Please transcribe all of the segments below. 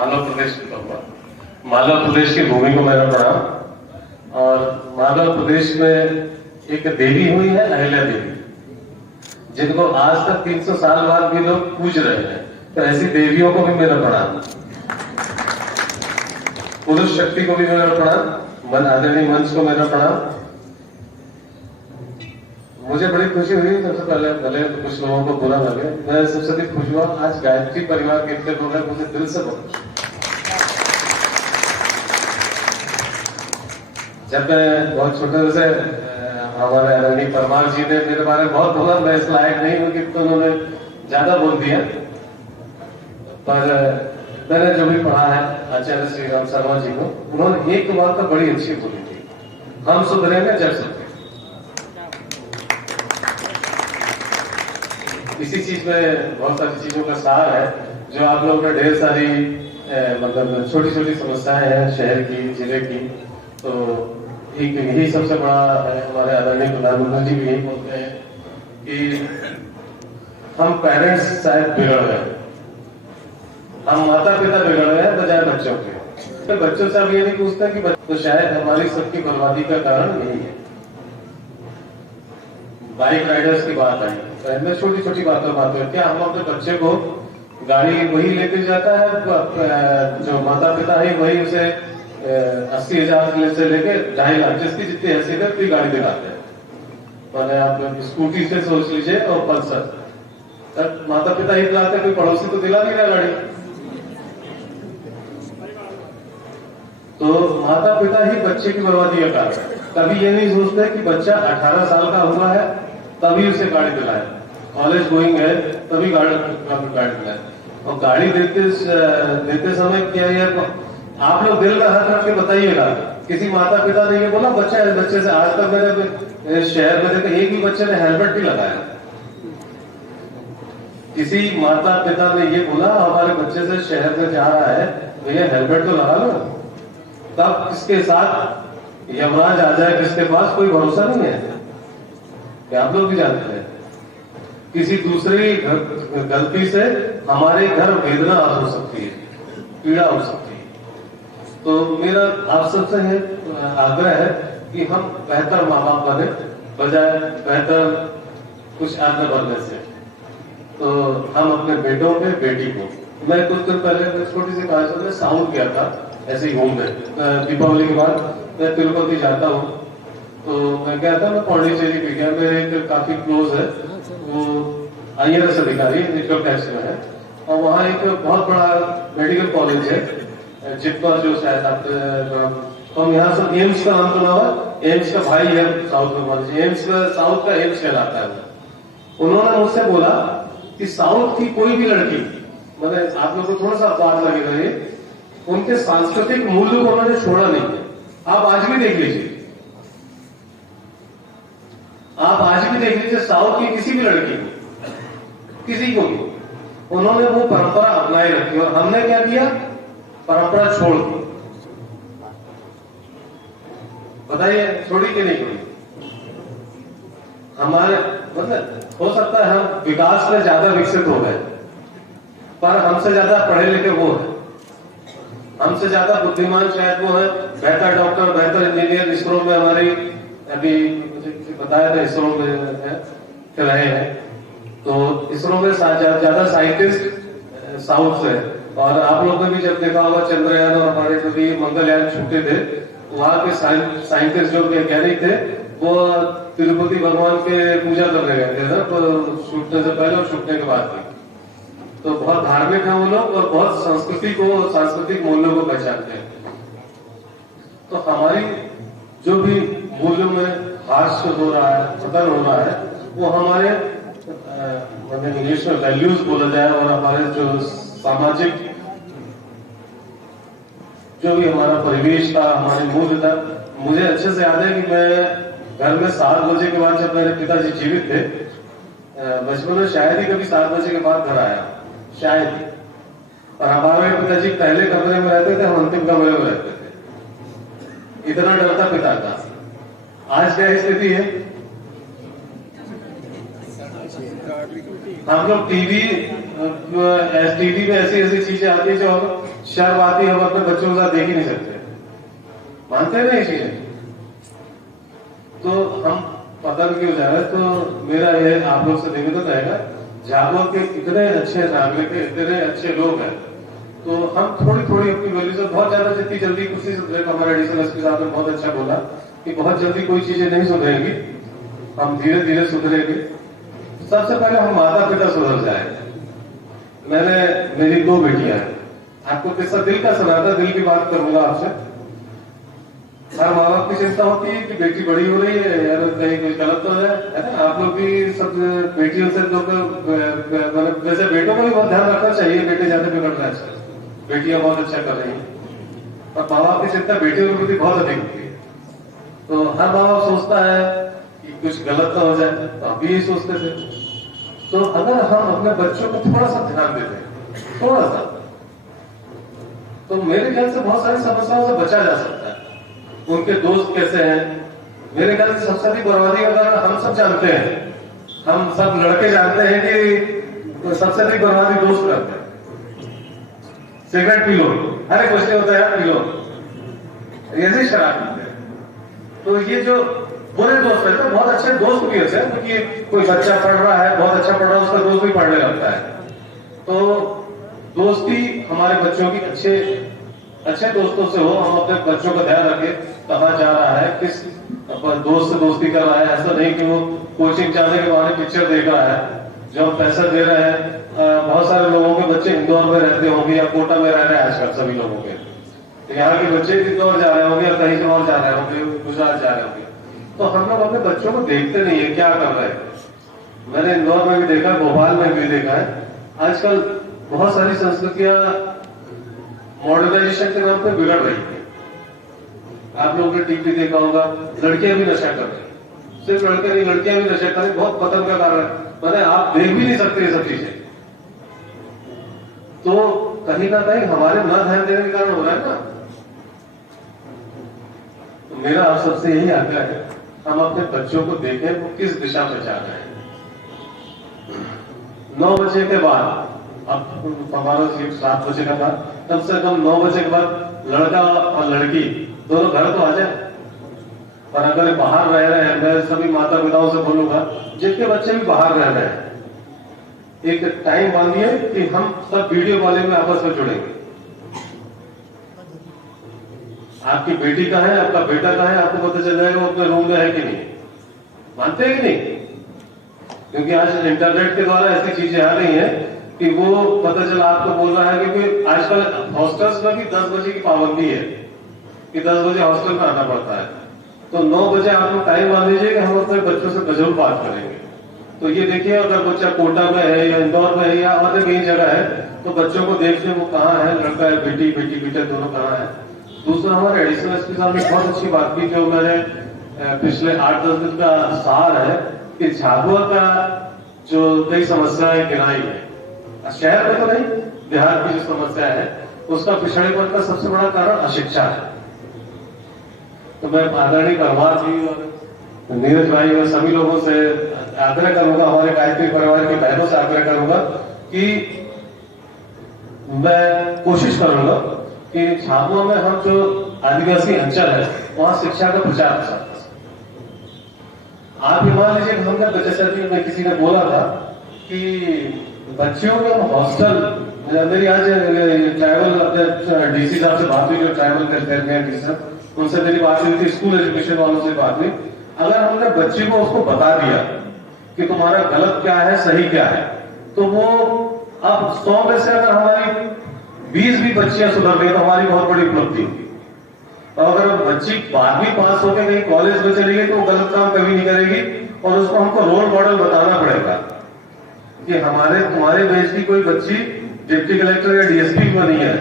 मालवा प्रदेश में कहूँगा। मालवा प्रदेश की भूमि को मेरा प्रणाम। और मालवा प्रदेश में एक देवी हुई है अहिल्या देवी, जिनको आज तक 300 साल बाद भी लोग पूज रहे हैं, तो ऐसी देवियों को भी मेरा प्रणाम। पुरुष शक्ति को भी मेरा प्रणाम, आदरणीय मंच को मेरा प्रणाम। मुझे बड़ी खुशी हुई, सबसे पहले भले तो कुछ लोगों को बुरा लगे, मैं सबसे अधिक खुश हुआ आज गायत्री परिवार के इतने लोग हैं, मुझे दिल से बहुत खुशी। जब मैं बहुत छोटे से हमारे आदरणीय परमार जी ने मेरे बारे में बहुत बोला, मैं इस लायक नहीं हूं कि तो उन्होंने ज्यादा बोल दिया, पर मैंने जो भी पढ़ा है आचार्य श्री राम शर्मा जी को, उन्होंने एक बात तो बड़ी अच्छी बोली थी, हम सुधरेंगे जब सुधरे। इसी चीज में बहुत सारी चीजों का सार है, जो आप लोगों ने ढेर सारी मतलब छोटी छोटी समस्याएं हैं शहर की, जिले की, तो एक यही सबसे बड़ा है। हमारे आदरणीय प्रधानमंत्री जी भी यही बोलते हैं कि हम पेरेंट्स शायद बिगड़ गए, हम माता पिता बिगड़ गए हैं बजाय बच्चों के। तो बच्चों से अब ये नहीं पूछते कि तो शायद हमारी सबकी बर्बादी का कारण यही है। बाइक राइडर्स की बात आई, पहले छोटी छोटी बातों क्या हम अपने बच्चे को गाड़ी वही लेके जाता है, जो माता पिता है वही उसे 80,000 से लेके 2.5 लाख जिसकी जितनी हैसियत है उतनी गाड़ी दिलाते हैं। मैंने आप स्कूटी से सोच लीजिए और पल्सर तक माता पिता ही दिलाते, कोई पड़ोसी तो दिला नहीं रहा गाड़ी। तो माता पिता ही बच्चे की बर्बादी का कारण है। कभी ये नहीं सोचते कि बच्चा 18 साल का हुआ है तभी उसे गाड़ी दिलाए, कॉलेज गोइंग है तभी गाड़ी दिलाए। और गाड़ी देते समय क्या यार, आप लोग दिल में हाथ रख के बताइएगा, किसी माता पिता ने ये बोला बच्चे से आज तक मेरे शहर में देखा एक भी बच्चे ने हेलमेट नहीं लगाया। किसी माता पिता ने ये बोला हमारे बच्चे से शहर में जा रहा है, भैया हेलमेट तो लगा लो। तब इसके साथ यमराज आ जाए किसके पास कोई भरोसा नहीं है, क्या आप लोग भी जानते हैं। किसी दूसरी गलती से हमारे घर वेदना हो सकती है, पीड़ा हो सकती है। तो मेरा आप सबसे आग्रह है कि हम बेहतर माँ बाप बने बजाय बेहतर कुछ अन्य बनने से। तो हम अपने बेटों पे बेटी को, मैं कुछ दिन पहले छोटी सी बात में साउथ गया था ऐसे ही घूमने, दीपावली के बाद मैं तिरुपति जाता हूँ, तो मैं गया था, मैं पौंडीचेरी भी गया, मेरे एक काफी क्लोज है, वो IAS अधिकारी इनकम टैक्स में है, और वहाँ एक बहुत बड़ा मेडिकल कॉलेज है चित्तौड़, जो शायद आपने हम यहाँ से एम्स का नाम सुना हुआ, एम्स का भाई है साउथ में कॉलेज, एम्स का साउथ का एम्स कहलाता है। उन्होंने मुझसे बोला कि साउथ की कोई भी लड़की, मतलब आप लोग को थोड़ा सा बात लगेगा ये, उनके सांस्कृतिक मूल्यों को उन्होंने छोड़ा नहीं है। आप आज भी देख लीजिए, आप आज भी देख लीजिए साउथ की किसी भी लड़की को, किसी को भी, उन्होंने वो परंपरा अपनाए रखी, और हमने क्या किया, परंपरा छोड़ दी। बताइए छोड़ी कि नहीं छोड़ी। हमारे मतलब हो सकता है हम विकास में ज्यादा विकसित हो गए, पर हमसे ज्यादा पढ़े लिखे वो है, हमसे ज्यादा बुद्धिमान शायद वो है, बेहतर डॉक्टर, बेहतर इंजीनियर इसरो में हमारी अभी बताया था इसरो में रहे हैं। तो इसरो में ज्यादा साइंटिस्ट साउथ से, और आप लोगों ने भी जब देखा होगा चंद्रयान और हमारे जो भी मंगलयान छूटे थे, वहां के साइंटिस्ट जो वैज्ञानिक थे वो तिरुपति भगवान के पूजा करने गए थे ना, तो छूटने से पहले और छूटने के बाद भी। तो बहुत धार्मिक है वो लोग, और बहुत संस्कृति को, सांस्कृतिक मूल्यों को पहचानते हैं। तो हमारी जो भी मूल्यों में हार्श हो रहा है, पतन हो रहा है, वो हमारे मतलब इंग्लिश में वैल्यूज बोला जाए, और हमारे जो सामाजिक जो भी हमारा परिवेश था, हमारे मूल्य था। मुझे अच्छे से याद है कि मैं घर में 7 बजे के बाद, जब मेरे पिताजी जीवित थे, बचपन में शायद ही कभी 7 बजे के बाद घर आया, शायद ही। और हमारे पिताजी पहले कमरे में रहते थे, हम अंतिम कमरे में रहते थे, इतना डर था पिता का। आज क्या स्थिति है, हम लोग टीवी में ऐसी ऐसी चीजें आती है जो शर्म हम अपने बच्चों के साथ देख ही नहीं सकते, मानते हैं ना ये चीजें। तो हम पता भी क्यों जा रहे हैं, तो मेरा ये आप लोग से निवेदन रहेगा, झाबुआ के इतने अच्छे नागरिक है, इतने अच्छे लोग हैं, तो हम थोड़ी थोड़ी अपनी वैल्यू से बहुत ज्यादा जितनी जल्दी कुछ सुधरे, हमारे एडिशनल एसपी साहब ने बहुत अच्छा बोला कि बहुत जल्दी कोई चीजें नहीं सुधरेगी, हम धीरे धीरे सुधरेंगे। सबसे पहले हम माता पिता सुधर जाएंगे। मेरी 2 बेटियां हैं, आपको किस्सा दिल का सुनाता, दिल की बात करूंगा आपसे। हर माँ बाप की चिंता होती है कि बेटी बड़ी हो रही है यार, कहीं कुछ गलत तो है ना। आप लोग भी सब बेटियों से लोग मतलब वैसे बेटों को भी बहुत ध्यान रखना चाहिए, बेटे ज्यादा बिगड़ रहे हैं, बेटियां बहुत अच्छा कर रही हैं, और माँ बाप की चिंता बेटियों के प्रति बहुत अधिक होती है। तो हर माँ बाप सोचता है कि कुछ गलत ना हो जाए, तो हम भी यही सोचते थे। तो अगर हम अपने बच्चों को थोड़ा सा ध्यान देते, थोड़ा सा, तो मेरे ख्याल से बहुत सारी समस्याओं से बचा जा सकता है। उनके दोस्त कैसे हैं, मेरे ख्याल से सबसे अधिक बर्बादी अगर हम सब जानते हैं, हम सब लड़के जानते हैं कि सबसे अधिक बर्बादी दोस्त करते हैं। सिगरेट पी लो, हर एक बच्चे होता है पी लो, ऐसे शराब पीते हैं। तो ये जो बुरे दोस्त रहते हैं, बहुत अच्छे दोस्त भी ऐसे हैं, क्योंकि कोई बच्चा पढ़ रहा है, बहुत अच्छा पढ़ रहा है, उसका दोस्त भी पढ़ने लगता है। तो दोस्ती हमारे बच्चों की अच्छे दोस्तों से हो, हम अपने बच्चों का ध्यान रखें, कहाँ जा रहा है, किस दोस्त से दोस्ती कर रहा है। ऐसा नहीं कि वो कोचिंग जाने के बहाने पिक्चर देख रहा है, जो हम पैसा दे रहे हैं। बहुत सारे लोगों के बच्चे इंदौर में रहते होंगे या कोटा में रह रहे हैं आजकल, सभी लोगों के तो यहाँ के बच्चे इंदौर जा रहे होंगे या कहीं से और जा रहे होंगे, गुजरात जा रहे होंगे। तो हम लोग अपने बच्चों को देखते नहीं है क्या कर रहे हैं। मैंने इंदौर में भी देखा, भोपाल में भी देखा है, आजकल बहुत सारी संस्कृतियां मॉडर्नाइजेशन के नाम पे बिगड़ रही है। आप लोगों ने टीवी देखा होगा, लड़कियां भी नशा कर रही, सिर्फ लड़के नहीं, लड़कियां भी नशा कर रही, बहुत पतन का कारण है। मैंने आप देख भी नहीं सकते ये सब चीजें, तो कहीं ना कहीं हमारे ना ध्यान देने के कारण हो रहा है ना। तो मेरा आप सबसे यही आग्रह है, हम अपने बच्चों को देखें वो किस दिशा में जा रहे हैं। 9 बजे के बाद, अब हमारा 7 बजे का था, कम से कम 9 बजे के बाद लड़का और लड़की दोनों घर तो आ जाए। और अगर बाहर रह रहे हैं, मैं सभी माता पिताओं से बोलूंगा, जिनके बच्चे भी बाहर रह रहे हैं, एक टाइम बांधिए कि हम सब वीडियो कॉलिंग में आपस में जुड़ेंगे। आपकी बेटी का है, आपका बेटा का है, आपको पता चल जाएगा वो अपने रूम में है कि नहीं, मानते हैं कि नहीं। क्योंकि आज इंटरनेट के द्वारा ऐसी चीजें आ रही हैं कि वो पता चला आपको बोल रहा है, क्योंकि आजकल हॉस्टल्स में भी 10 बजे की पाबंदी है कि 10 बजे हॉस्टल में आना पड़ता है। तो 9 बजे आप लोग टाइम मान लीजिए कि हम अपने बच्चों से जरूर बात करेंगे। तो ये देखिए, अगर बच्चा कोटा में है या इंदौर में है या और कहीं जगह है, तो बच्चों को देखिए वो कहाँ है, लड़का है, बेटी बेटा दोनों कहाँ है। दूसरा, हमारे एडिशनल एसपी साहब ने बहुत अच्छी बात की, जो मैंने पिछले 8-10 दिन का सार है कि झाबुआ का जो कई समस्याएं गिनाई है, शहर में तो नहीं, देहात की जो समस्या है उसका पिछड़ेपन का सबसे बड़ा कारण अशिक्षा है। तो मैं आदरणीय परमार जी और नीरज भाई और सभी लोगों से आग्रह करूंगा, हमारे गायत्री परिवार की बहनों से आग्रह करूंगा कि मैं कोशिश करूंगा कि झाबुआ में हम जो आदिवासी अंचल है वहां शिक्षा का प्रचार प्रसार कर सकते। आप ये मान लीजिए, हमने जैसे में किसी ने बोला था कि बच्चियों में हॉस्टल, मेरी आज ट्राइबल डीसी साहब से बात हुई, जो ट्राइबल वेलफेयर के डीसी, उनसे मेरी बात हुई थी, स्कूल एजुकेशन वालों से बात हुई। अगर हमने बच्चे को उसको बता दिया कि तुम्हारा गलत क्या है, सही क्या है, तो वो अब 100 में से अगर हमारी 20 भी बच्चियां सुधर गई तो हमारी बहुत बड़ी उपलब्धि होगी। और अगर बच्ची 12वीं पास होकर कहीं कॉलेज में चली गई तो वो गलत काम कभी नहीं करेगी, और उसको हमको रोल मॉडल बताना पड़ेगा कि तुम्हारे देश की कोई बच्ची डिप्टी कलेक्टर या डीएसपी बनी है,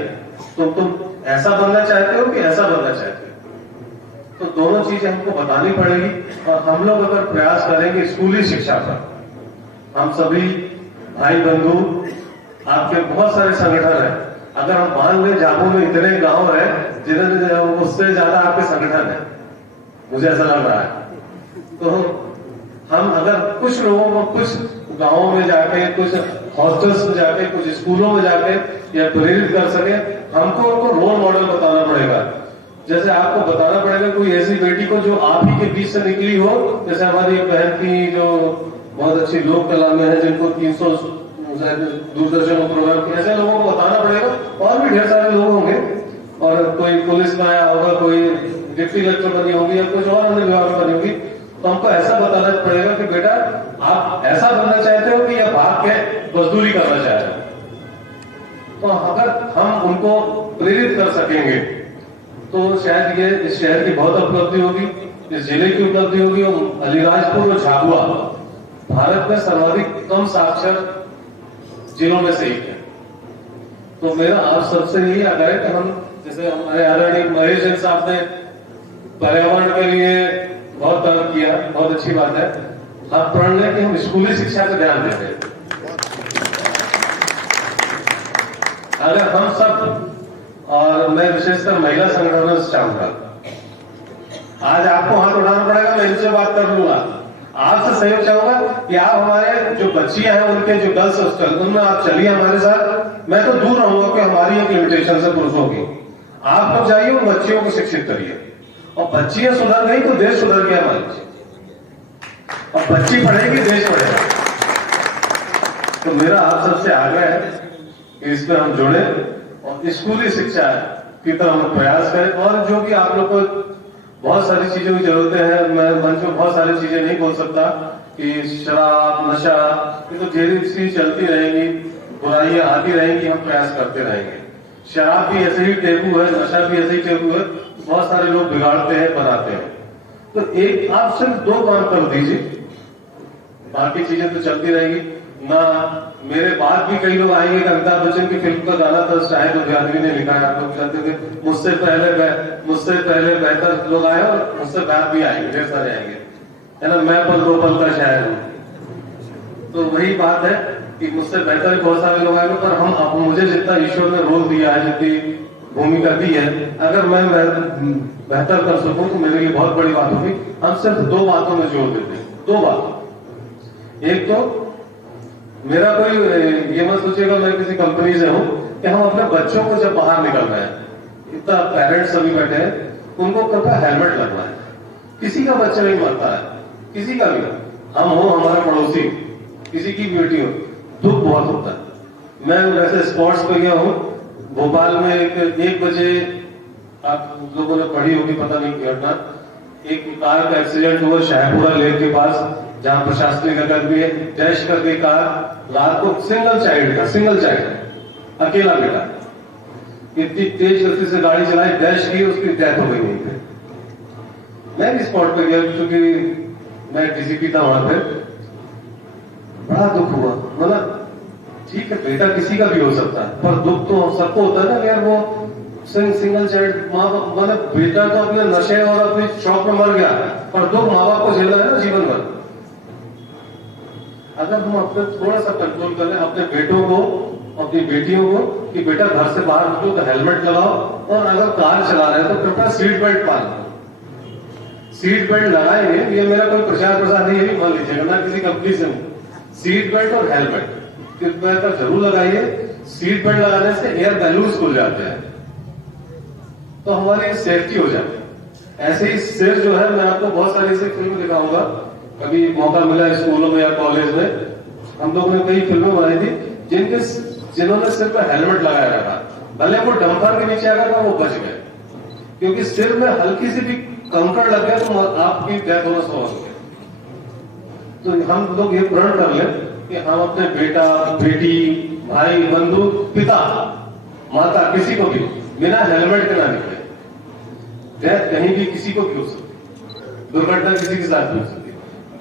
तो तुम ऐसा बनना चाहते हो कि ऐसा बनना चाहते हो। तो दोनों चीजें हमको बतानी पड़ेगी। और हम लोग अगर प्रयास करेंगे स्कूली शिक्षा पर, हम सभी भाई बंधु, आपके बहुत सारे संगठन है, अगर हम मान लें झाबुआ में इतने गांव है जिन्हें उससे ज्यादा आपके संगठन है, मुझे ऐसा लग रहा है। तो हम अगर कुछ लोगों को कुछ गांवों में जाके कुछ हॉस्टल्स में जाके, कुछ स्कूलों में जाके या प्रेरित कर सके, हमको उनको रोल मॉडल बताना पड़ेगा। जैसे आपको बताना पड़ेगा कोई ऐसी बेटी को जो आप ही के बीच से निकली हो, जैसे हमारी बहन की जो बहुत अच्छी लोक कला में है, जिनको 300 दूरदर्शन प्रोग्राम के, ऐसे लोगों को बताना पड़ेगा। और भी ढेर सारे लोग होंगे, और कोई पुलिस में आया होगा, कोई डिप्टी कलेक्टर बनी होगी, या कुछ और अन्य विभाग में बनी होगी, तो हमको ऐसा बताना पड़ेगा कि बेटा आप ऐसा बनना चाहते हो कि या भाग के मजदूरी करना चाहते हो। तो अगर हम उनको प्रेरित कर सकेंगे तो शायद ये इस शहर की बहुत उपलब्धि होगी, इस जिले की उपलब्धि होगी। और अलीराजपुर और झाबुआ भारत में सर्वाधिक कम साक्षर जिलों में से एक है। तो मेरा आप सबसे यही आग्रह है कि हम, जैसे हमारे आदरणीय महेश जैन साहब ने पर्यावरण के लिए बहुत काम किया, बहुत अच्छी बात है। आप प्रण लें कि हम स्कूली शिक्षा पर ध्यान देते हैं। अगर हम सब, और मैं विशेषकर महिला संगठनों से चाहूंगा, आज आपको हाथ उठाना पड़ेगा, मैं इनसे बात कर लूंगा, आपसे सहयोग चाहूंगा कि आप हमारे जो बच्चियां हैं, उनके जो गर्ल्स हॉस्टल, उनमें आप चलिए हमारे साथ। मैं तो दूर रहूंगा कि हमारी एक लिमिटेशन है पुरुषों की। आप लोग जाइए, उन बच्चियों को शिक्षित करिए, और बच्चियां सुधर गई तो देश सुधर गया मान लीजिए, और बच्ची पढ़ेगी देश पढ़ेगा। तो मेरा आप सबसे आग्रह है कि इसमें हम जुड़े और स्कूली शिक्षा की तरफ हम प्रयास करें। और जो कि आप लोग को बहुत सारी चीजों की जरूरतें हैं, मैं मंच में बहुत सारी चीजें नहीं बोल सकता कि शराब, नशा, ये तो ढेर सी चलती रहेंगी, बुराइयां आती रहेंगी, हम प्रयास करते रहेंगे। शराब भी ऐसे ही टेबू है, नशा भी ऐसे ही टेबू है, बहुत सारे लोग बिगाड़ते हैं, बनाते हैं। तो एक आप सिर्फ 2 काम कर दीजिए, बाकी चीजें तो चलती रहेगी ना। मेरे बाद भी कई लोग आएंगे, अमिताभ बच्चन की फिल्म का गाना था, शायद लुधियानवी ने लिखा है, आप लोग जानते थे, मुझसे पहले बेहतर लोग आए और मुझसे बाद भी आएंगे, ढेर सारे आएंगे, है ना। मैं पल दो पल का शायर हूं। तो वही बात है कि मुझसे बेहतर भी बहुत सारे लोग आएंगे, पर हम मुझे जितना ईश्वर ने रोल दिया है, जितनी भूमिका दी है, अगर मैं बेहतर कर सकूं तो मेरे लिए बहुत बड़ी बात होगी। हम सिर्फ 2 बातों में जोर देते हैं, 2 बात। एक तो मेरा कोई ये मत सोचेगा मैं किसी कंपनी से हूं कि हम अपने बच्चों को जब बाहर निकलना है, इतना पेरेंट्स सभी बैठे हैं, उनको कृपया हेलमेट लगना है। किसी का बच्चा नहीं मरता है, किसी का भी, हम हो, हमारा पड़ोसी, किसी की बेटी हो, दुख बहुत होता है। मैं वैसे स्पोर्ट्स पे गया हूं भोपाल में, 1 बजे, आप लोगों ने पढ़ी होगी, पता नहीं घटना, एक कार का एक्सीडेंट हुआ शाहपुरा लेक के पास, जहां प्रशासनिक अकादमी है, डैश करके कार, रात को सिंगल चाइल्ड, अकेला बेटा, इतनी तेज गति से गाड़ी चलाई, डैश की, उसकी डेथ हो गई वहीं पे। मैं भी स्पॉट पे गया क्योंकि मैं डीसीपी था वहां पे, बड़ा दुख हुआ। मतलब ठीक है, बेटा किसी का भी हो सकता है, पर दुख तो सबको होता है ना यार। वो सिंगल चाइल्ड, माँ बाप, मतलब बेटा तो अपने नशे और अपने शौक में मर गया, पर दुख माँ बाप को झेलना है ना जीवन भर। अगर हम अपने थोड़ा सा कंट्रोल करें अपने बेटों को, अपनी बेटियों को, कि बेटा घर से बाहर निकलो तो हेलमेट लगाओ, और अगर कार चला रहे हैं तो कृपया सीट बेल्ट बांधो। सीट बेल्ट लगाएंगे, ये मेरा कोई प्रचार प्रसार नहीं है, मान लीजिएगा, ना किसी कंपनी से हूं। सीट बेल्ट और हेलमेट कृपया तो जरूर लगाइए। सीट बेल्ट लगाने से एयर बैलून्स खुल जाते हैं, तो हमारी सेफ्टी हो जाती है। ऐसे ही सिर जो है, मैं आपको बहुत सारी ऐसी फिल्म दिखाऊंगा, कभी मौका मिला स्कूलों में या कॉलेज में, हम लोगों ने कई फिल्में बनाई थी जिन्होंने सिर पर हेलमेट लगाया रखा, भले वो डंपर के नीचे आ गया था, वो बच गए, क्योंकि सिर में हल्की सी भी कंकड़ लग गया तो आपकी डेथ होना स्वाभाविक है। तो हम लोग ये प्रण कर ले कि हम अपने बेटा, बेटी, भाई, बंधु, पिता, माता, किसी को भी बिना हेलमेट के ना निकले। डेथ कहीं भी किसी को भी हो सकती, दुर्घटना किसी के साथ भी हो सकती।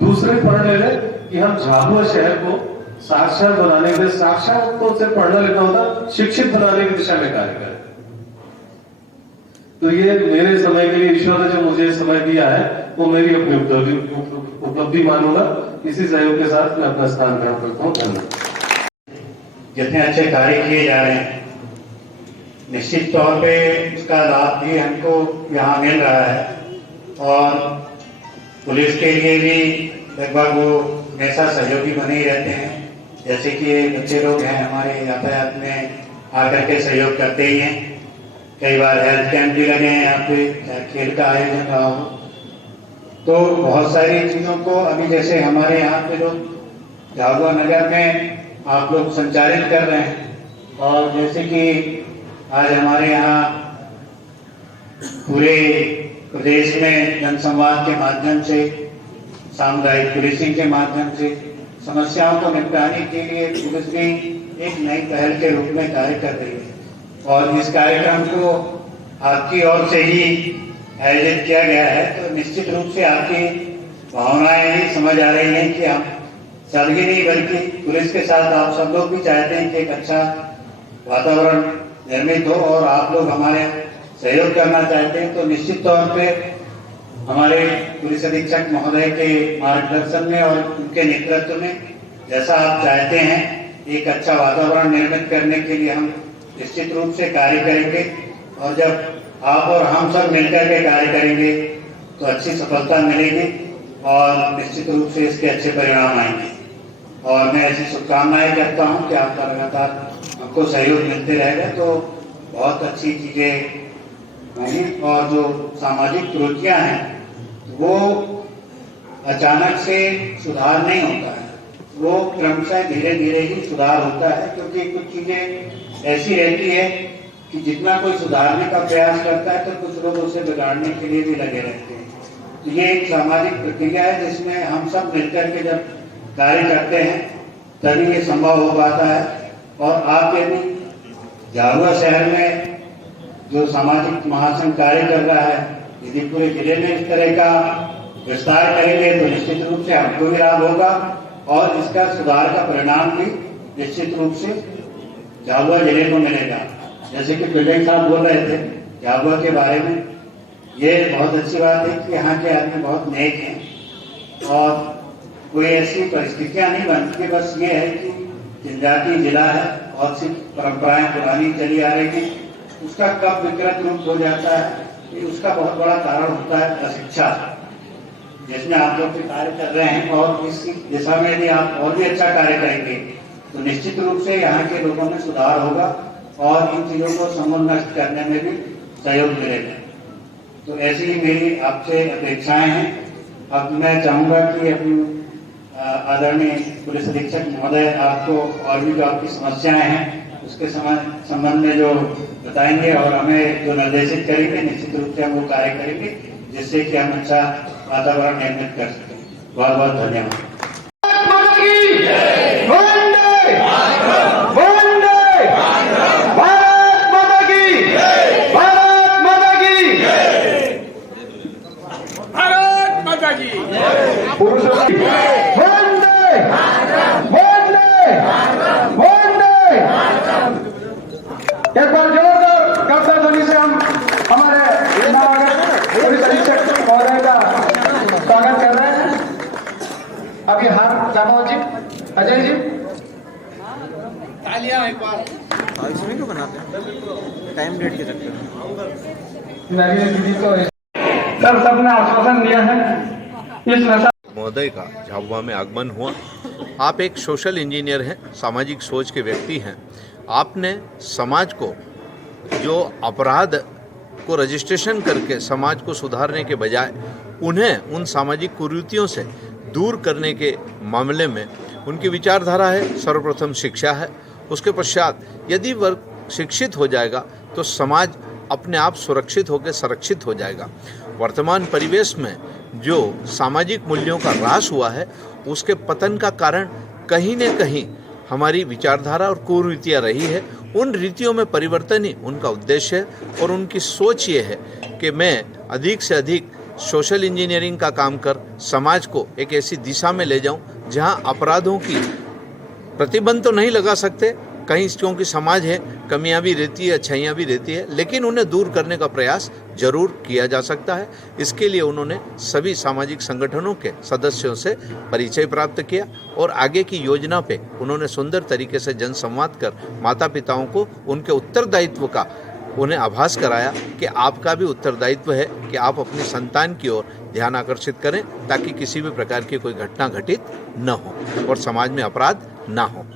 दूसरे प्रण ले लें कि हम झाबुआ शहर को साक्षर बनाने के लिए, साक्षर तो सिर्फ पढ़ना लिखना होता, शिक्षित बनाने की दिशा में कार्य करें। तो ये मेरे समय के लिए ईश्वर ने जो मुझे समय दिया है, वो मेरी अपनी उपलब्धि मानूंगा। इसी सहयोग के साथ मैं अपना स्थान ग्रहण करता हूँ। धन्यवाद। जितने अच्छे कार्य किए जा रहे हैं, निश्चित तौर पे इसका लाभ भी हमको यहाँ मिल रहा है, और पुलिस के लिए भी लगभग वो हमेशा सहयोगी बने ही रहते हैं। जैसे कि बच्चे लोग हैं हमारे यातायात में आकर के सहयोग करते ही हैं। कई बार हेल्थ कैंप भी लगे हैं यहाँ पे, चाहे खेल का आयोजन रहा हो, तो बहुत सारी चीज़ों को अभी जैसे हमारे यहाँ पे लोग झाबुआ नगर में आप लोग संचालित कर रहे हैं। और जैसे कि आज हमारे यहाँ पूरे प्रदेश में जनसंवाद के माध्यम से, सामुदायिक पुलिसिंग के माध्यम से समस्याओं को निपटाने के लिए पुलिस भी एक नई पहल के रूप में कार्य कर रही है। और इस कार्यक्रम को आपकी ओर से ही आयोजित किया गया है, तो निश्चित रूप से आपकी भावनाएं ही समझ आ रही हैं कि हम सब ही नहीं बल्कि पुलिस के साथ आप सब लोग भी चाहते हैं कि एक अच्छा वातावरण निर्मित हो और आप लोग हमारे सहयोग करना चाहते हैं। तो निश्चित तौर पे हमारे पुलिस अधीक्षक महोदय के मार्गदर्शन में और उनके नेतृत्व में जैसा आप चाहते हैं एक अच्छा वातावरण निर्मित करने के लिए हम निश्चित रूप से कार्य करेंगे। और जब आप और हम सब मिलकर के कार्य करेंगे तो अच्छी सफलता मिलेगी और निश्चित रूप से इसके अच्छे परिणाम आएंगे। और मैं ऐसी शुभकामनाएं करता हूं कि आपका लगातार हमको सहयोग मिलते रहेगा तो बहुत अच्छी चीजें होंगी। और जो सामाजिक कुरीतियां हैं वो अचानक से सुधार नहीं होता है, वो क्रमशः धीरे धीरे ही सुधार होता है, क्योंकि कुछ चीजें ऐसी रहती है कि जितना कोई सुधारने का प्रयास करता है तो कुछ लोग उसे बिगाड़ने के लिए भी लगे रहते हैं। तो ये एक सामाजिक प्रक्रिया है जिसमें हम सब मिलकर के जब कार्य करते हैं तभी ये संभव हो पाता है। और आप यदि झाबुआ शहर में जो सामाजिक महासंघ कार्य कर रहा है, यदि पूरे जिले में इस तरह का विस्तार करेंगे तो निश्चित रूप से हमको भी लाभ होगा और इसका सुधार का परिणाम भी निश्चित रूप से झाबुआ जिले को मिलेगा। जैसे कि पिल्लई साहब बोल रहे थे झाबुआ के बारे में, ये बहुत अच्छी बात है कि यहाँ के आदमी बहुत नेक हैं और कोई ऐसी परिस्थितियां नहीं बनती। बस ये है कि जनजातीय जिला है और सिर्फ परंपराएं पुरानी चली आ रही है, उसका कब विकृत रूप हो जाता है कि उसका बहुत बड़ा कारण होता है अशिक्षा, जिसमें आप लोग कार्य कर रहे हैं। और इस दिशा में यदि आप और भी अच्छा कार्य करेंगे तो निश्चित रूप से यहाँ के लोगों में सुधार होगा और इन चीजों को समूल नष्ट करने में भी सहयोग मिलेगा। तो ऐसी ही मेरी आपसे अपेक्षाएं हैं। अब मैं चाहूंगा कि अपनी आदरणीय पुलिस अधीक्षक महोदय आपको और भी जो आपकी समस्याएं हैं उसके संबंध में जो बताएंगे और हमें जो निर्देशित करेंगे, निश्चित रूप से हम वो कार्य करेंगे जिससे कि हम अच्छा वातावरण निर्मित कर सकें। बहुत बहुत धन्यवाद। एक बार जोरदार कर्तव्य ध्वनि से हम हमारे पुलिस अधीक्षक महोदय का स्वागत कर रहे हैं। अभी हार जामो जी, अजय जी, तालियां एक बार। इसमें क्यों बनाते हैं टाइम डेट के चक्कर में? नवीन दीदी को सर सबने आश्वासन दिया है इस नशा महोदय का झाबुआ में आगमन हुआ। आप एक सोशल इंजीनियर हैं, सामाजिक सोच के व्यक्ति हैं। आपने समाज को जो अपराध को रजिस्ट्रेशन करके समाज को सुधारने के बजाय उन्हें उन सामाजिक कुरीतियों से दूर करने के मामले में उनकी विचारधारा है सर्वप्रथम शिक्षा है। उसके पश्चात यदि वर्ग शिक्षित हो जाएगा तो समाज अपने आप सुरक्षित होकर संरक्षित हो जाएगा। वर्तमान परिवेश में जो सामाजिक मूल्यों का ह्रास हुआ है उसके पतन का कारण कहीं न कहीं हमारी विचारधारा और कुरीतियाँ रही है। उन रीतियों में परिवर्तन ही उनका उद्देश्य है और उनकी सोच ये है कि मैं अधिक से अधिक सोशल इंजीनियरिंग का काम कर समाज को एक ऐसी दिशा में ले जाऊं जहां अपराधों की प्रतिबंध तो नहीं लगा सकते, कहीं क्योंकि समाज है, कमियां भी रहती है, अच्छाइयां भी रहती है, लेकिन उन्हें दूर करने का प्रयास जरूर किया जा सकता है। इसके लिए उन्होंने सभी सामाजिक संगठनों के सदस्यों से परिचय प्राप्त किया और आगे की योजना पे उन्होंने सुंदर तरीके से जनसंवाद कर माता पिताओं को उनके उत्तरदायित्व का उन्हें आभास कराया कि आपका भी उत्तरदायित्व है कि आप अपनी संतान की ओर ध्यान आकर्षित करें ताकि किसी भी प्रकार की कोई घटना घटित न हो और समाज में अपराध ना हो।